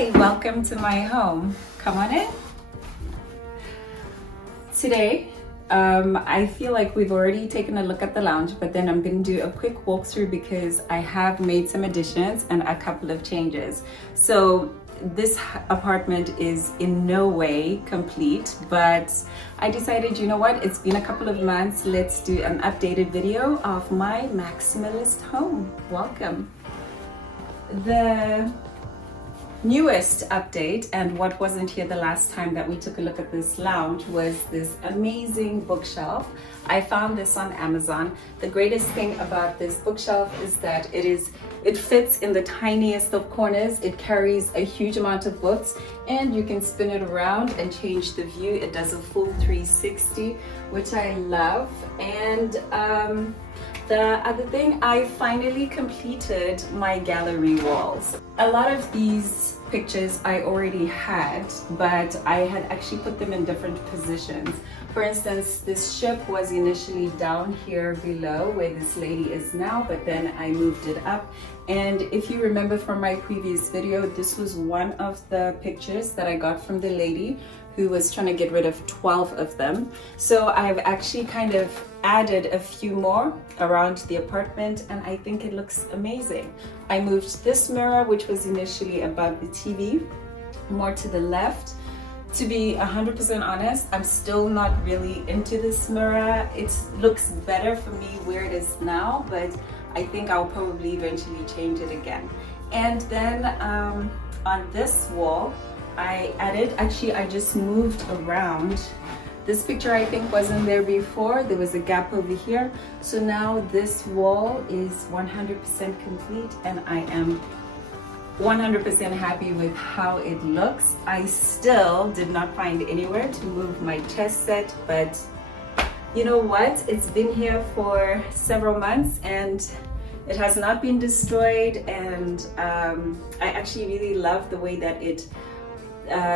Hi, welcome to my home. Come on in. Today, I feel like we've already taken a look at the lounge, but then I'm going to do a quick walkthrough because I have made some additions and a couple of changes. So this apartment is in no way complete, but I decided, you know what, it's been a couple of months, let's do an updated video of my maximalist home. Welcome. The newest update, and what wasn't here the last time that we took a look at this lounge, was this amazing bookshelf. I found this on Amazon. The greatest thing about this bookshelf is that it fits in the tiniest of corners. It carries a huge amount of books, and you can spin it around and change the view. It does a full 360, which I love. And the other thing, I finally completed my gallery walls. A lot of these pictures I already had, but I had actually put them in different positions. For instance, this ship was initially down here below where this lady is now, but then I moved it up. And if you remember from my previous video, this was one of the pictures that I got from the lady who was trying to get rid of 12 of them. So I've actually kind of added a few more around the apartment, and I think it looks amazing. I moved this mirror, which was initially above the TV, more to the left. To be 100% honest, I'm still not really into this mirror. It looks better for me where it is now, but I think I'll probably eventually change it again. And then on this wall, I just moved around. This picture I think wasn't there before. There was a gap over here. So now this wall is 100% complete, and I am 100% happy with how it looks. I still did not find anywhere to move my chess set, but you know what? It's been here for several months and it has not been destroyed, and I actually really love the way that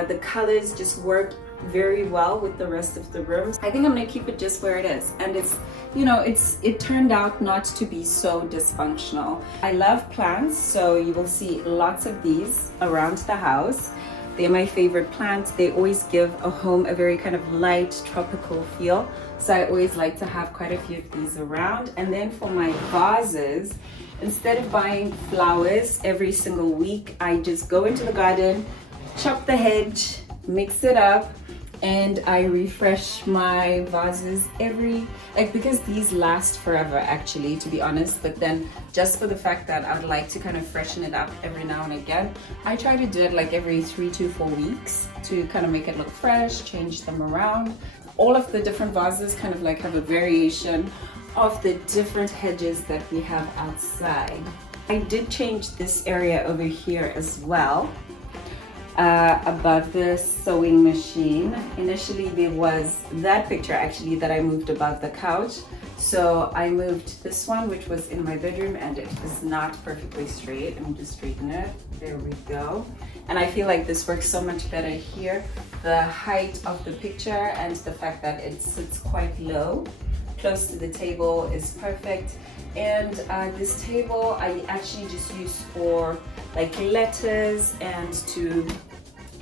the colors just work very well with the rest of the rooms. I think I'm gonna keep it just where it is, and it turned out not to be so dysfunctional. I love plants, so you will see lots of these around the house. They're my favorite plants. They always give a home a very kind of light tropical feel, so I always like to have quite a few of these around. And then for my vases, instead of buying flowers every single week, I just go into the garden, chop the hedge, mix it up, and I refresh my vases because these last forever actually, to be honest, but then just for the fact that I would like to kind of freshen it up every now and again, I try to do it like every 3 to 4 weeks to kind of make it look fresh, change them around. All of the different vases kind of like have a variation of the different hedges that we have outside. I did change this area over here as well. Above the sewing machine. Initially there was that picture actually that I moved above the couch, so I moved this one, which was in my bedroom, and it is not perfectly straight. Let me just straighten it. There we go. And I feel like this works so much better here. The height of the picture and the fact that it sits quite low close to the table is perfect. And this table I actually just use for like letters and to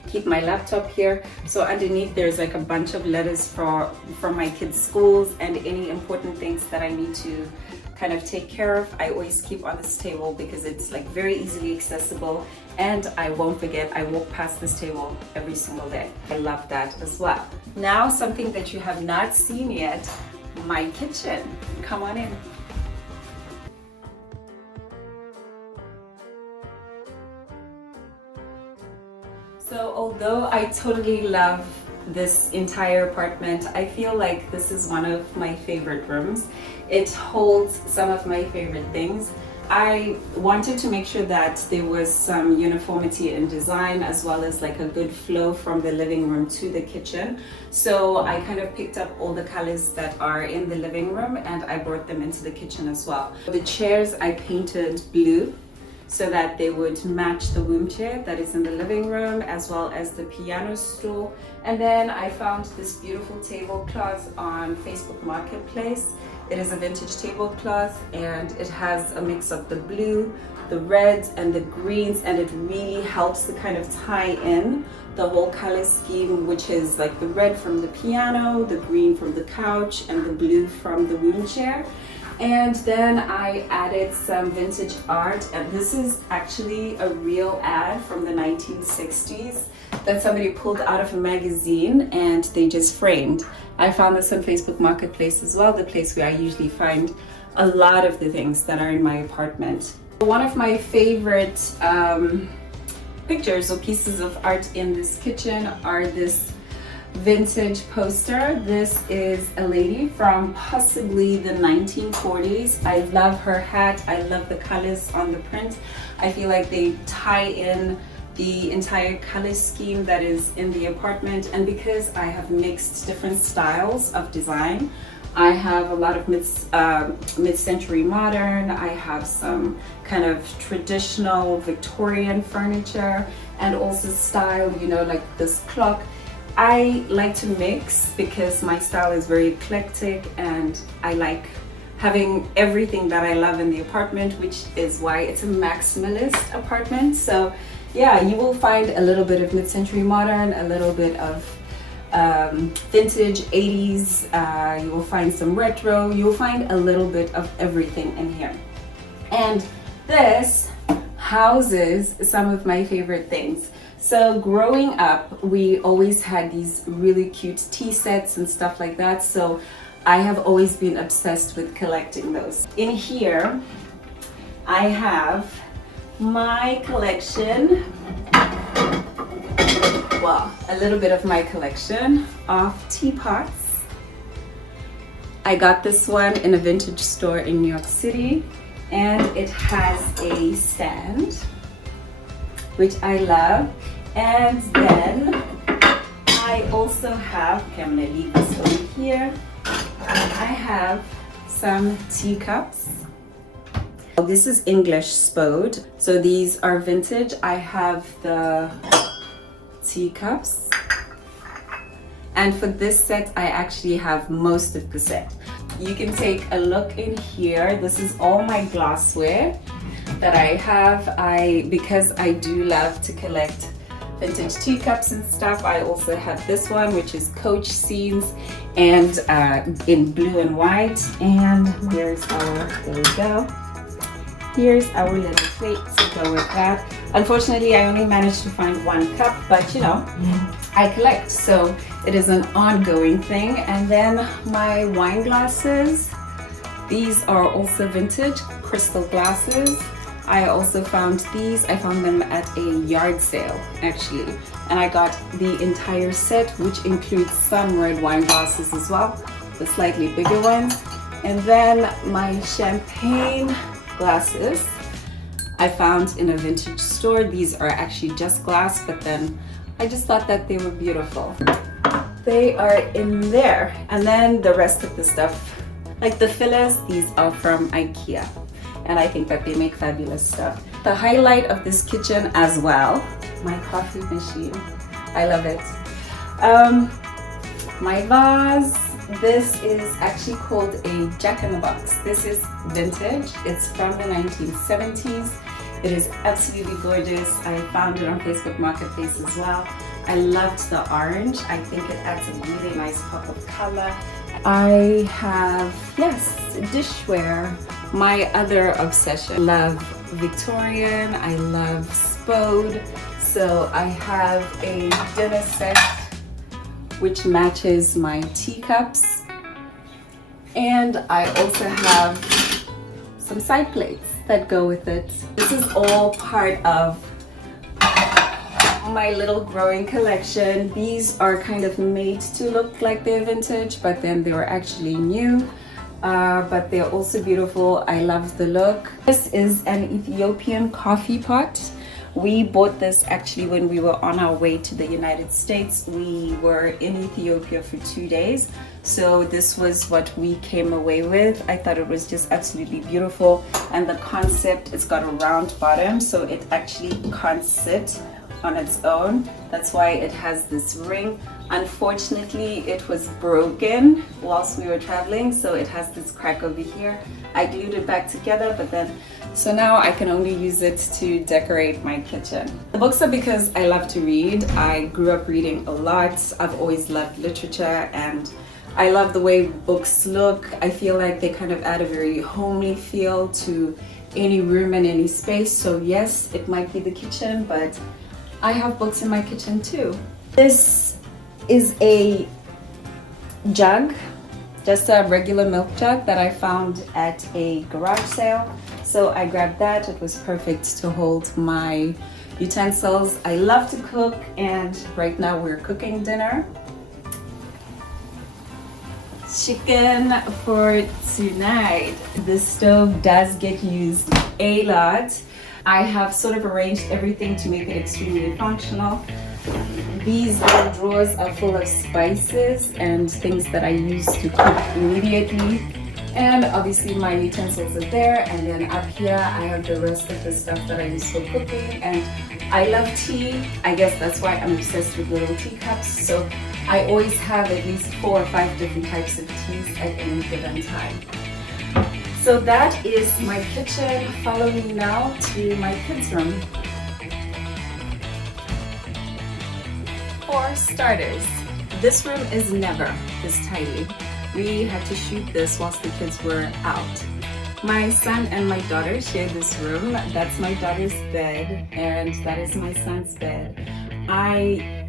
keep my laptop here. So underneath there's like a bunch of letters from my kids' schools and any important things that I need to kind of take care of. I always keep on this table because it's like very easily accessible, and I won't forget. I walk past this table every single day. I love that as well. Now something that you have not seen yet, my kitchen. Come on in. So although I totally love this entire apartment, I feel like this is one of my favorite rooms. It holds some of my favorite things. I wanted to make sure that there was some uniformity in design as well as like a good flow from the living room to the kitchen. So I kind of picked up all the colors that are in the living room and I brought them into the kitchen as well. The chairs I painted blue. so that they would match the womb chair that is in the living room, as well as the piano stool. And then I found this beautiful tablecloth on Facebook Marketplace. It is a vintage tablecloth, and it has a mix of the blue, the reds, and the greens, and it really helps to kind of tie in the whole color scheme, which is like the red from the piano, the green from the couch, and the blue from the womb chair. And then I added some vintage art, and this is actually a real ad from the 1960s that somebody pulled out of a magazine and they just framed. I found this on Facebook Marketplace as well, the place where I usually find a lot of the things that are in my apartment. One of my favorite pictures or pieces of art in this kitchen are this vintage poster. This is a lady from possibly the 1940s. I love her hat. I love the colors on the print. I feel like they tie in the entire color scheme that is in the apartment. And because I have mixed different styles of design, I have a lot of mid-century modern, I have some kind of traditional Victorian furniture, and also style, you know, like this clock. I like to mix because my style is very eclectic, and I like having everything that I love in the apartment, which is why it's a maximalist apartment. So yeah, you will find a little bit of mid-century modern, a little bit of vintage 80s, you will find some retro, you will find a little bit of everything in here. And this houses some of my favorite things. So growing up, we always had these really cute tea sets and stuff like that. So I have always been obsessed with collecting those. In here, I have my collection, well, a little bit of my collection of teapots. I got this one in a vintage store in New York City, and it has a stand, which I love. And then I also have, okay, I'm gonna leave this over here. I have some teacups. This is English spode, so these are vintage. I have the teacups, and for this set I actually have most of the set. You can take a look in here. This is all my glassware that I have. Because I do love to collect vintage teacups and stuff, I also have this one, which is Coach scenes, and in blue and white. And there we go. Here's our little plate to go with that. Unfortunately, I only managed to find one cup, but you know, I collect, so it is an ongoing thing. And then my wine glasses. These are also vintage crystal glasses. I also found these. I found them at a yard sale, actually. And I got the entire set, which includes some red wine glasses as well, the slightly bigger ones. And then my champagne glasses I found in a vintage store. These are actually just glass, but then I just thought that they were beautiful. They are in there. And then the rest of the stuff, like the fillers, these are from IKEA, and I think that they make fabulous stuff. The highlight of this kitchen as well, my coffee machine. I love it. My vase. This is actually called a Jack-in-the-Box. This is vintage. It's from the 1970s. It is absolutely gorgeous. I found it on Facebook Marketplace as well. I loved the orange. I think it adds a really nice pop of color. I have, yes, dishware. My other obsession. I love Victorian. I love spode. So I have a dinner set which matches my teacups, and I also have some side plates that go with it. This is all part of my little growing collection. These are kind of made to look like they're vintage, but then they were actually new, but they're also beautiful. I love the look. This is an Ethiopian coffee pot. We bought this actually when we were on our way to the United States. We were in Ethiopia for 2 days. So this was what we came away with. I thought it was just absolutely beautiful. And the concept, it's got a round bottom, so it actually can't sit on its own. That's why it has this ring. Unfortunately, it was broken whilst we were traveling, so it has this crack over here. I glued it back together, but then so now I can only use it to decorate my kitchen. The books are because I love to read. I grew up reading a lot. I've always loved literature, and I love the way books look. I feel like they kind of add a very homely feel to any room and any space. So yes, it might be the kitchen, but I have books in my kitchen too. This is a jug, just a regular milk jug that I found at a garage sale. So I grabbed that. It was perfect to hold my utensils. I love to cook, and right now we're cooking dinner. Chicken for tonight. This stove does get used a lot. I have sort of arranged everything to make it extremely functional. These little drawers are full of spices and things that I use to cook immediately. And obviously my utensils are there, and then up here I have the rest of the stuff that I use for cooking. And I love tea. I guess that's why I'm obsessed with little teacups. So I always have at least 4 or 5 different types of teas at any given time. So that is my kitchen. Follow me now to my kids' room. For starters, this room is never this tidy. We had to shoot this whilst the kids were out. My son and my daughter share this room. That's my daughter's bed, and that is my son's bed. I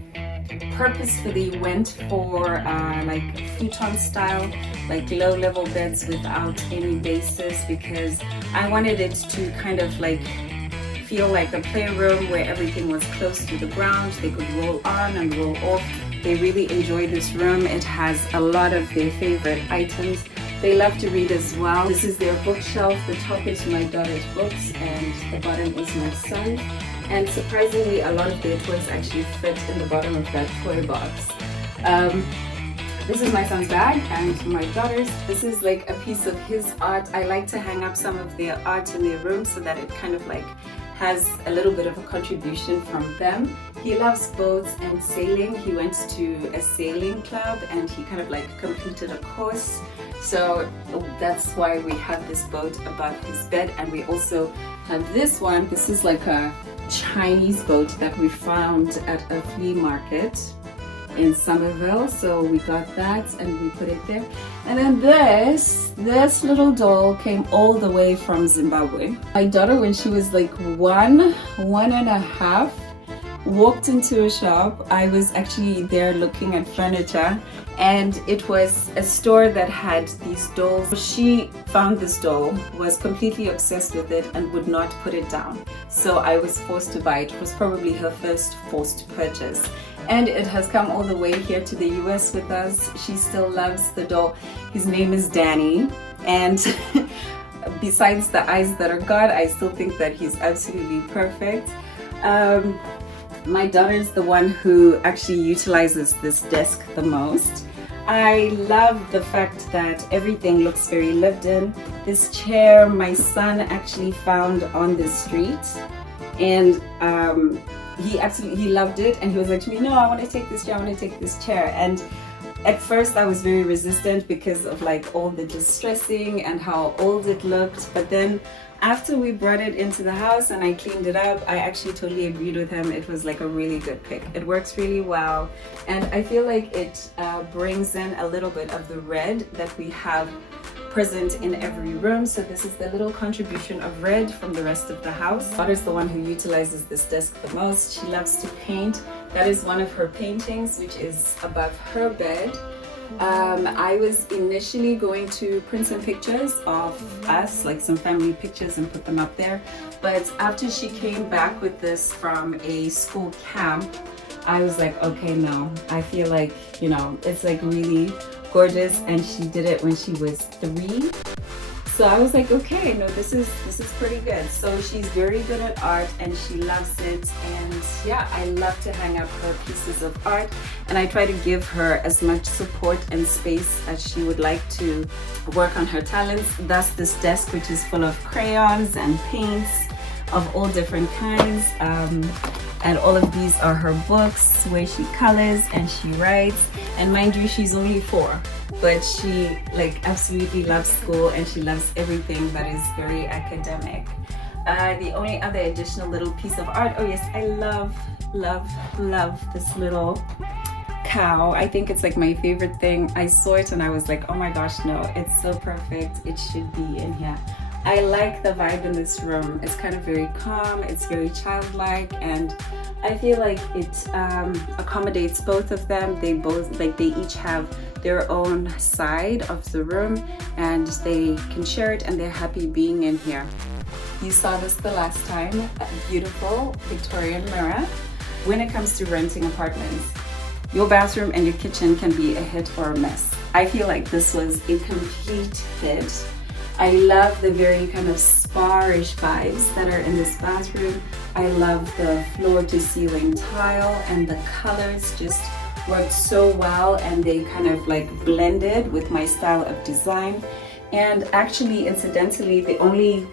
purposefully went for like futon style, like low level beds without any bases, because I wanted it to kind of like feel like a playroom where everything was close to the ground. They could roll on and roll off. They really enjoy this room. It has a lot of their favorite items. They love to read as well. This is their bookshelf. The top is my daughter's books and the bottom is my son's. And surprisingly, a lot of their toys actually fit in the bottom of that toy box. This is my son's bag and my daughter's. This is like a piece of his art. I like to hang up some of their art in their room so that it kind of like has a little bit of a contribution from them. He loves boats and sailing. He went to a sailing club and he kind of like completed a course. So that's why we have this boat above his bed. And we also have this one. This is like a Chinese boat that we found at a flea market in Somerville. So we got that and we put it there. And then this little doll came all the way from Zimbabwe. My daughter, when she was like one and a half, walked into a shop. I was actually there looking at furniture, and it was a store that had these dolls. She found this doll, was completely obsessed with it, and would not put it down. So I was forced to buy it. It was probably her first forced purchase. And it has come all the way here to the US with us. She still loves the doll. His name is Danny. And besides the eyes that are gone, I still think that he's absolutely perfect. My daughter's the one who actually utilizes this desk the most. I love the fact that everything looks very lived in. This chair my son actually found on the street, and he loved it, and he was like to me, no, I want to take this chair, I want to take this chair. And at first I was very resistant because of like all the distressing and how old it looked, but then after we brought it into the house and I cleaned it up, I actually totally agreed with him. It was like a really good pick. It works really well, and I feel like it brings in a little bit of the red that we have present in every room. So this is the little contribution of red from the rest of the house. My daughter's the one who utilizes this desk the most. She loves to paint. That is one of her paintings, which is above her bed. I was initially going to print some pictures of us, like some family pictures, and put them up there. But after she came back with this from a school camp, I was like, okay, no, I feel like, you know, it's like really gorgeous. And she did it when she was 3. So I was like, okay, no, this is pretty good. So she's very good at art and she loves it. And yeah, I love to hang up her pieces of art, and I try to give her as much support and space as she would like to work on her talents. Thus this desk, which is full of crayons and paints of all different kinds. And all of these are her books where she colors and she writes. And mind you, she's only 4, but she like absolutely loves school and she loves everything that is very academic. The only other additional little piece of art, oh yes, I love this little cow. I think it's like my favorite thing. I saw it and I was like, oh my gosh, no, it's so perfect. It should be in here. I like the vibe in this room. It's kind of very calm, it's very childlike, and I feel like it accommodates both of them. They each have their own side of the room and they can share it and they're happy being in here. You saw this the last time, a beautiful Victorian mirror. When it comes to renting apartments, your bathroom and your kitchen can be a hit or a miss. I feel like this was a complete hit. I love the very kind of spa-ish vibes that are in this bathroom. I love the floor to ceiling tile, and the colors just worked so well and they kind of like blended with my style of design. And actually, incidentally, the only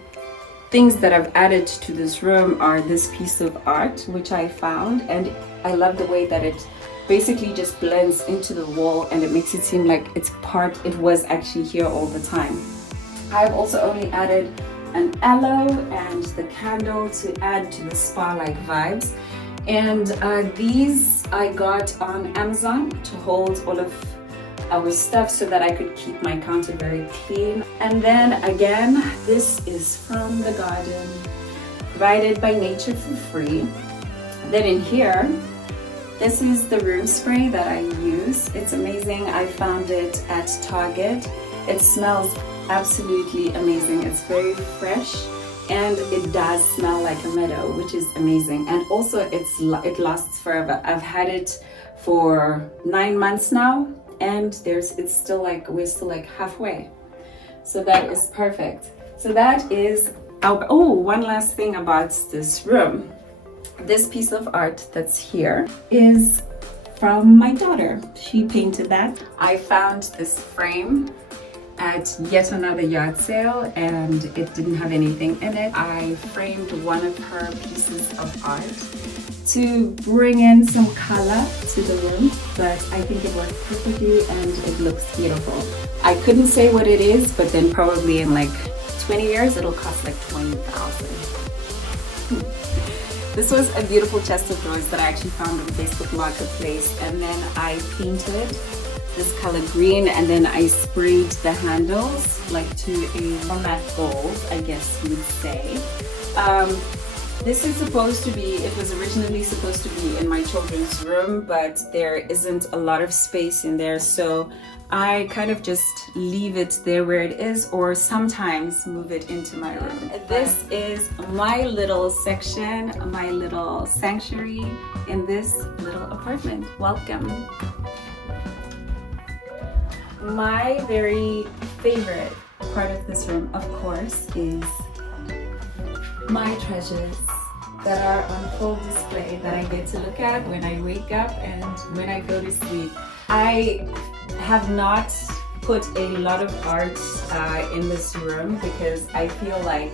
things that I've added to this room are this piece of art which I found, and I love the way that it basically just blends into the wall and it makes it seem like it was actually here all the time. I've also only added an aloe and the candle to add to the spa-like vibes. And these I got on Amazon to hold all of our stuff so that I could keep my counter very clean. And then again, this is from the garden, provided by nature for free. Then in here, this is the room spray that I use. It's amazing. I found it at Target. It smells absolutely amazing. It's very fresh and it does smell like a meadow, which is amazing. And also it lasts forever. I've had it for 9 months now, and it's still like, we're still like halfway. So that is perfect. So that is one last thing about this room. This piece of art that's here is from my daughter. She painted that. I found this frame at yet another yard sale and it didn't have anything in it. I framed one of her pieces of art to bring in some color to the room, but I think it works perfectly and it looks beautiful. I couldn't say what it is, but then probably in like 20 years it'll cost like 20,000. This was a beautiful chest of drawers that I actually found on Facebook Marketplace, and then I painted this color green and then I sprayed the handles like to a matte gold, I guess you would say. This is supposed to be, it was originally supposed to be in my children's room, but there isn't a lot of space in there, so I kind of just leave it there where it is, or sometimes move it into my room. This is my little section, my little sanctuary in this little apartment. Welcome. My very favorite part of this room, of course, is my treasures that are on full display that I get to look at when I wake up and when I go to sleep. I have not put a lot of art in this room because I feel like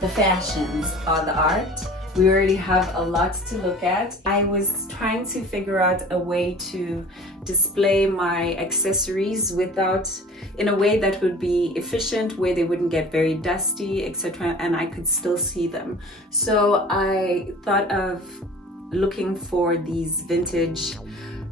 the fashions are the art. We already have a lot to look at. I was trying to figure out a way to display my accessories in a way that would be efficient, where they wouldn't get very dusty, etc., and I could still see them. So I thought of looking for these vintage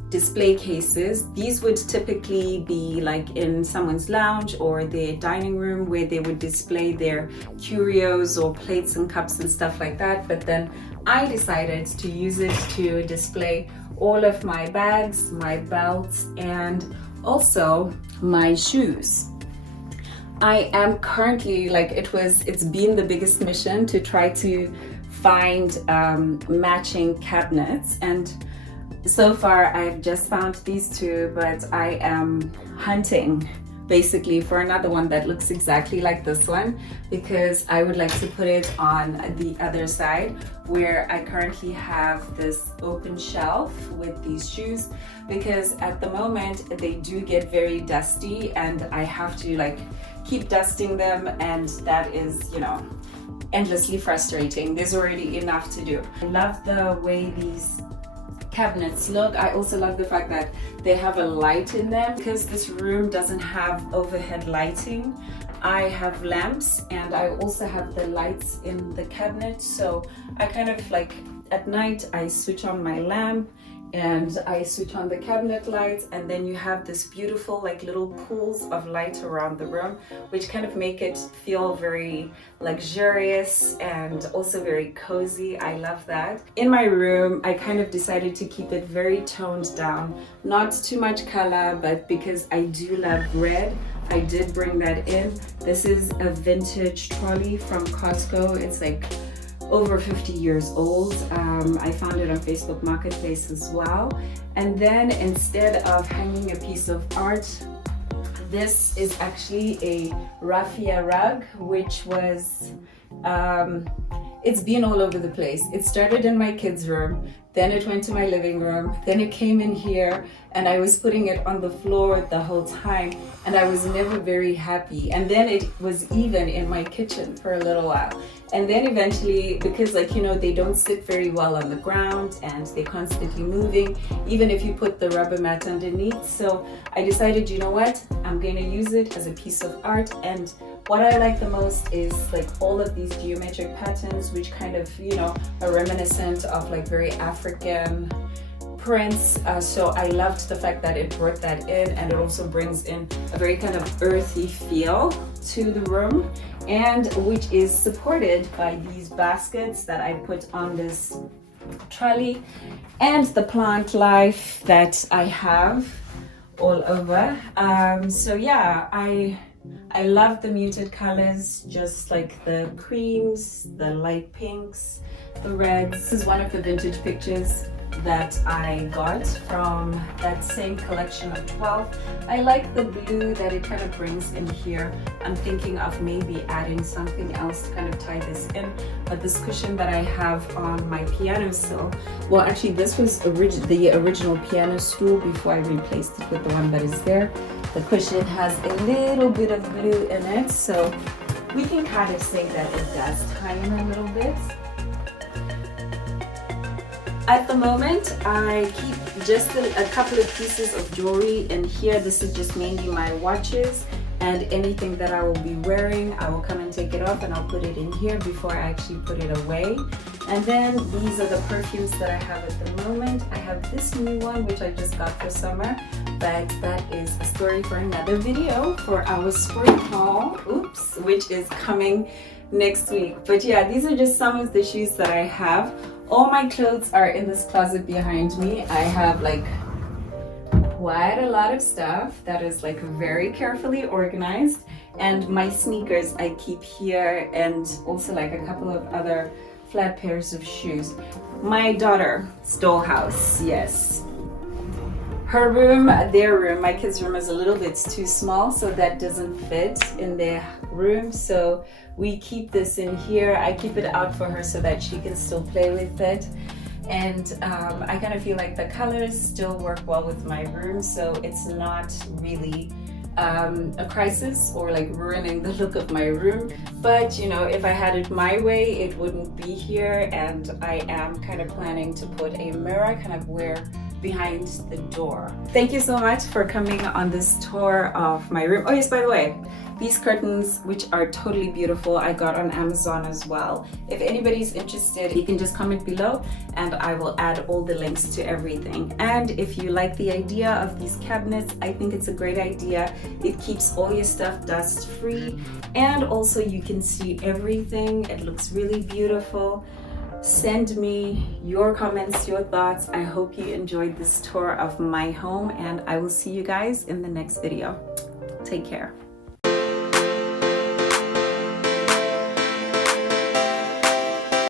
display cases. These would typically be like in someone's lounge or their dining room, where they would display their curios or plates and cups and stuff like that. But then I decided to use it to display all of my bags, my belts, and also my shoes. I am currently it's been the biggest mission to try to find matching cabinets, and so far I've just found these two, but I am hunting basically for another one that looks exactly like this one, because I would like to put it on the other side where I currently have this open shelf with these shoes, because at the moment they do get very dusty and I have to like keep dusting them, and that is, you know, endlessly frustrating. There's already enough to do. I love the way these cabinets look. I also love the fact that they have a light in them, because this room doesn't have overhead lighting. I have lamps and I also have the lights in the cabinet, so I kind of like at night I switch on my lamp and I switch on the cabinet lights, and then you have this beautiful like little pools of light around the room, which kind of make it feel very luxurious and also very cozy. I love that. In my room, I kind of decided to keep it very toned down, not too much color, but because I do love red, I did bring that in. This is a vintage trolley from Costco. It's like over 50 years old. I found it on Facebook Marketplace as well. And then instead of hanging a piece of art, this is actually a raffia rug, which was, it's been all over the place. It started in my kids' room, then it went to my living room, then it came in here, and I was putting it on the floor the whole time, and I was never very happy. And then it was even in my kitchen for a little while. And then eventually, because like, you know, they don't sit very well on the ground and they're constantly moving, even if you put the rubber mat underneath. So I decided, you know what, I'm going to use it as a piece of art. And what I like the most is like all of these geometric patterns, which kind of, you know, are reminiscent of like very African prints. So I loved the fact that it brought that in, and it also brings in a very kind of earthy feel to the room, and which is supported by these baskets that I put on this trolley, and the plant life that I have all over. So yeah, I love the muted colors, just like the creams, the light pinks, the reds. This is one of the vintage pictures that I got from that same collection of 12. I like the blue that it kind of brings in here. I'm thinking of maybe adding something else to kind of tie this in, but this cushion that I have on my piano sill, well actually this was the original piano stool before I replaced it with the one that is there. The cushion has a little bit of glue in it, so we can kind of say that it does tie in a little bit. At the moment, I keep just a couple of pieces of jewelry in here. This is just mainly my watches, and anything that I will be wearing, I will come and take it off and I'll put it in here before I actually put it away. And then these are the perfumes that I have at the moment. I have this new one, which I just got for summer, but that is a story for another video for our spring haul, which is coming next week. But yeah, these are just some of the shoes that I have. All my clothes are in this closet behind me. I have like quite a lot of stuff that is like very carefully organized, and my sneakers I keep here, and also like a couple of other flat pairs of shoes. My daughter's dollhouse, yes. Her room, their room, my kids' room is a little bit too small, so that doesn't fit in their room. So we keep this in here. I keep it out for her so that she can still play with it. And I kind of feel like the colors still work well with my room, so it's not really a crisis or like ruining the look of my room. But you know, if I had it my way, it wouldn't be here. And I am kind of planning to put a mirror kind of where behind the door. Thank you so much for coming on this tour of my room. Oh yes, by the way, these curtains, which are totally beautiful, I got on Amazon as well. If anybody's interested, you can just comment below and I will add all the links to everything. And if you like the idea of these cabinets, I think it's a great idea. It keeps all your stuff dust free, and also you can see everything. It looks really beautiful. Send me your comments, your thoughts. I hope you enjoyed this tour of my home, and I will see you guys in the next video. Take care.